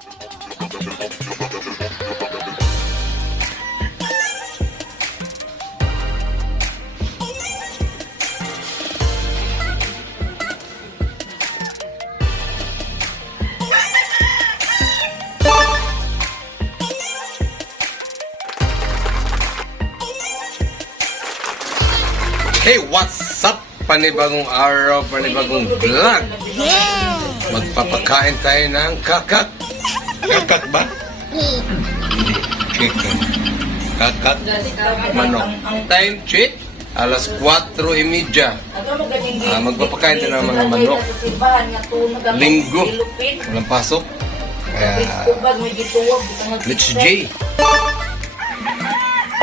Hey, what's up? Panibagong araw, panibagong vlog. Magpapakain tayo ng kakak. Kakak ba? Hindi. Kakak manok. Time check, alas 4:30. Magpapakain tayo ng mga manok. Linggo. Walang pasok. Kaya, let's J.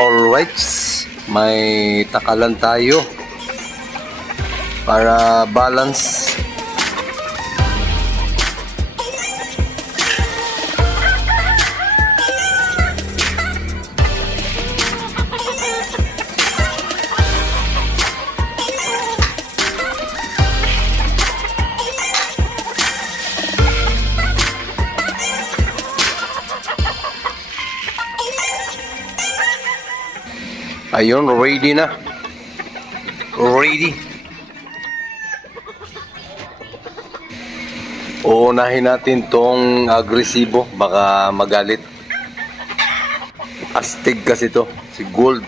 Alright. May takalan tayo para balance. Ayun, ready na. Ready. Uunahin natin tong agresibo, baka magalit. Astig kasi to, si Gold.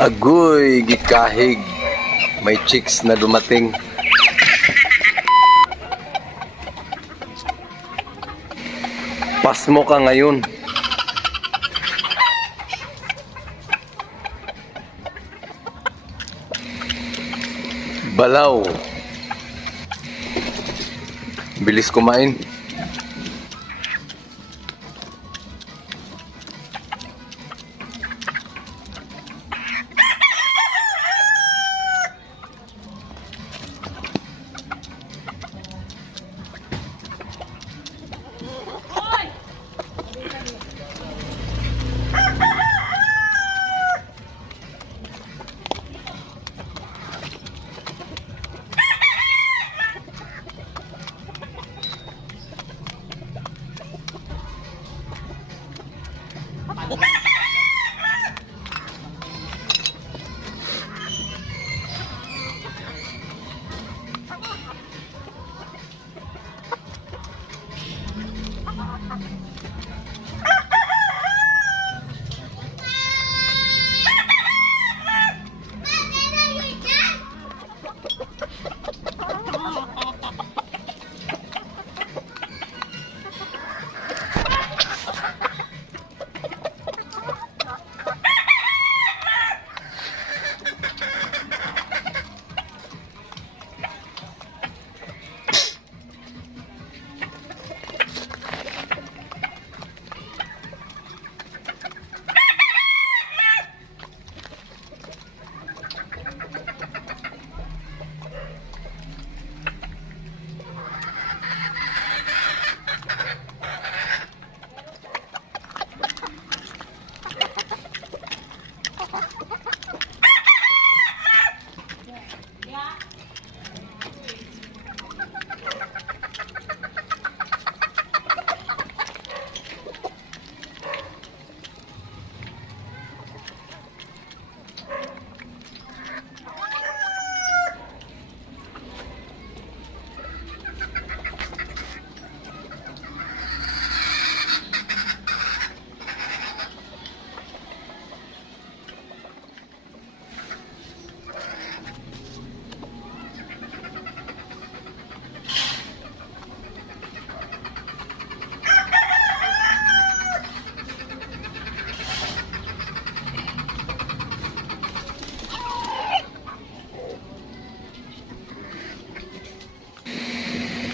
Agoy, gikahig. May chicks na dumating. Pas mo ka ngayon. Balaw. Bilis kumain.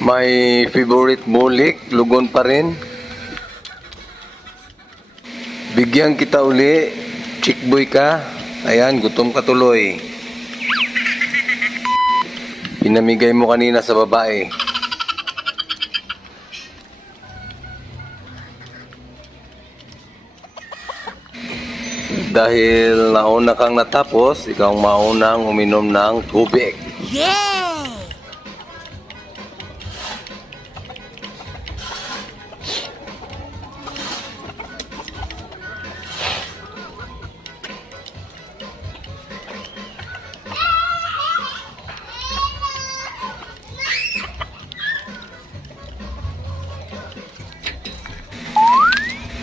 May favorite bulik, lugon pa rin. Bigyan kita uli, chick boy ka. Ayan, gutom ka tuloy. Pinamigay mo kanina sa babae. Dahil nauna kang natapos, ikaw ang maunang uminom ng tubig.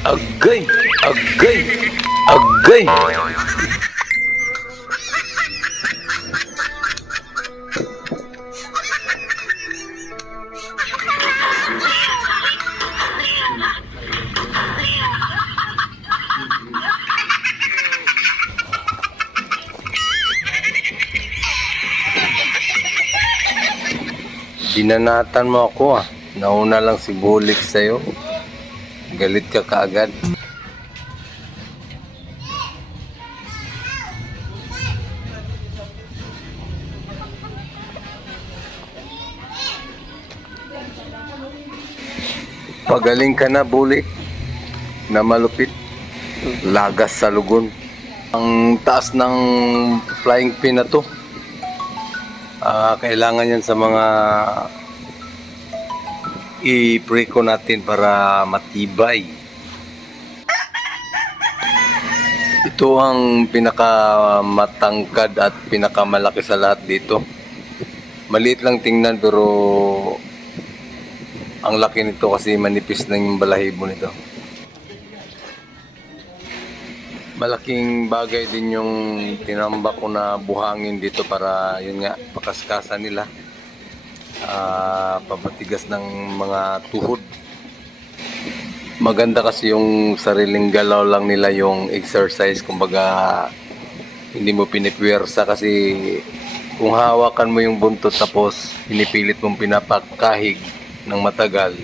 Agay! Agay! Agay! Binanatan mo ako ah. Nauna lang si Bulik sa'yo. Galit ka kaagad. Pagaling ka na, Bulik. Na malupit. Lagas sa lugon. Ang taas ng flying pin na to. Kailangan yan sa mga i-preko natin para matibay. Ito ang pinakamatangkad at pinakamalaki sa lahat dito. Maliit lang tingnan pero ang laki nito kasi manipis na yung balahibo nito. Malaking bagay din yung tinambak ko na buhangin dito para yun nga pakaskasan nila. Pamatigas ng mga tuhod. Maganda kasi yung sariling galaw lang nila yung exercise, kumbaga hindi mo pinipwersa kasi kung hawakan mo yung buntot tapos pinipilit mong pinapakahig ng matagal,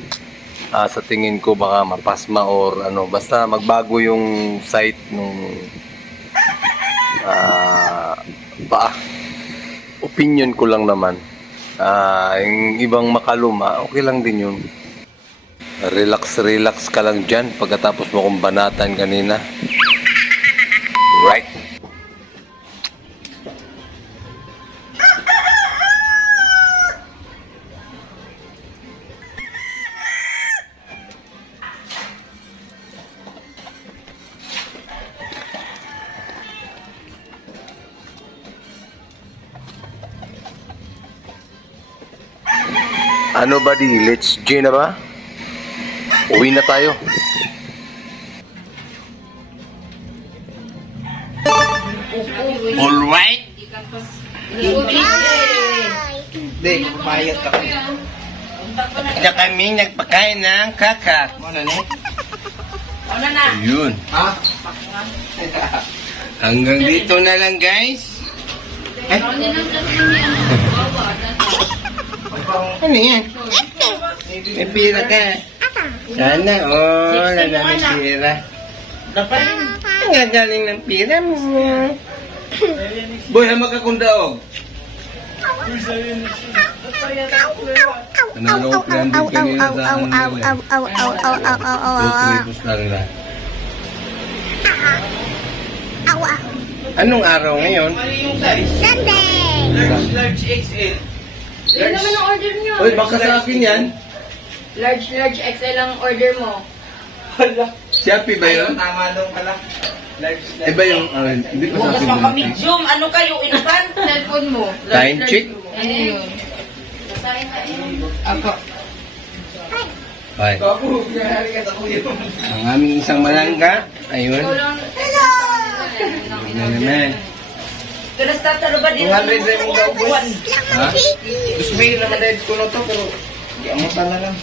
sa tingin ko baka mapasma or ano, basta magbago yung sight nung paa. Opinion ko lang naman. Yung ibang makaluma, okay lang din yun. Relax ka lang dyan pagkatapos mo kong banatan kanina. Right? Ano ba di? Let's G na ba? Uwi na tayo. Alright. Hindi, bayad ka kami. Kaya kami nagpakain ng kakak. Muna ni? Ano na? Yun. Ha? Hanggang dito na lang, guys. Ano yan? May pira ka. Sana, wala namin pira. Dapat ang gagaling ng pira mo. Boy, hamag akong daog. Nanalo ko 300 kanina sa Tripos lang na. Anong araw ngayon? Large XL. Yan naman ang order nyo. Uy, baka sa akin yan. Large XL ang order mo. Shopee ba yun? Tama doon pala. Iba yung, hindi pa sa Bukas akin. pa kami Zoom. Ano kayo? Inakan? Cellphone mo. Time check? Ano yun? Ako. Bye. Ang aming isang malangga. Ayun. Ikaw lang. Ano naman? Kaya starter ba din? 200 rin mong gaubos. Ha? Gusto mo yun naman dahil ko na to pero di amutan na lang.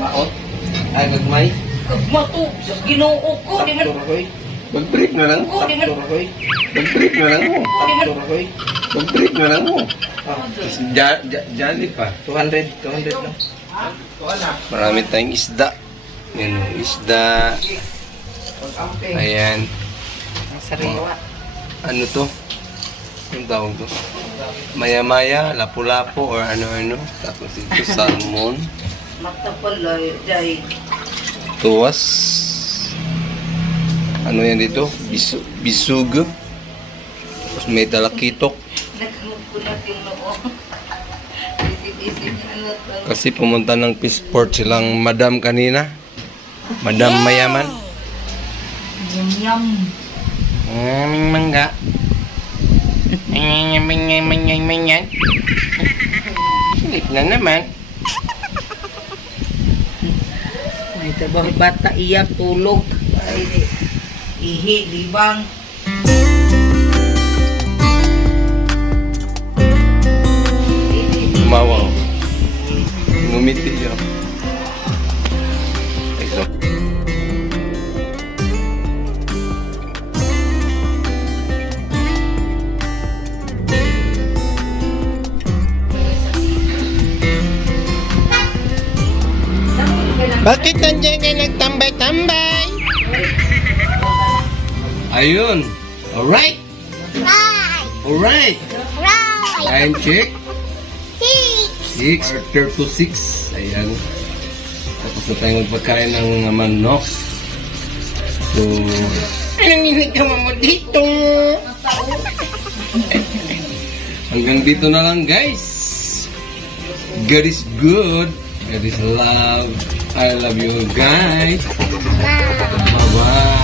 Maot? Ay, gagmay? Gagmato. Sus, ginoo ko. Di man. Turahoy. Mag-trip na lang. Ko, di man. Turahoy. Mag-trip na lang mo. Di man. Turahoy. Mag-trip na lang mo. Jolly pa. 200 lang. Marami tayong isda. Yan, isda. Ayan. Sariwa. Ano to? Yung tawag to? Maya-maya, lapu-lapu, or ano-ano. Tapos ito, salmon. Matapal ay. Tuwas. Ano yan dito? Bisugo. Tapos may talakitok. Nagkulat yung noo. Isip-isip na ano to. Kasi pumunta ng Peaceport silang madam kanina. Madam mayaman. Yum-yum. Aming mangga. Manyan. Silip na naman. May tabang bata iyak tulog. Ay, ihi, libang. Tumawa. Ngumiti yun. Ito. Bakit nandiyan ka nagtambay-tambay? Ayun. Alright. Alright. Time check. 6 after to 6. Ayan. Tapos na tayo magpagkain ng manok. So, anong hinigama mo dito? Hanggang dito na lang, guys. God is good. God is love. I love you guys. Bye-bye.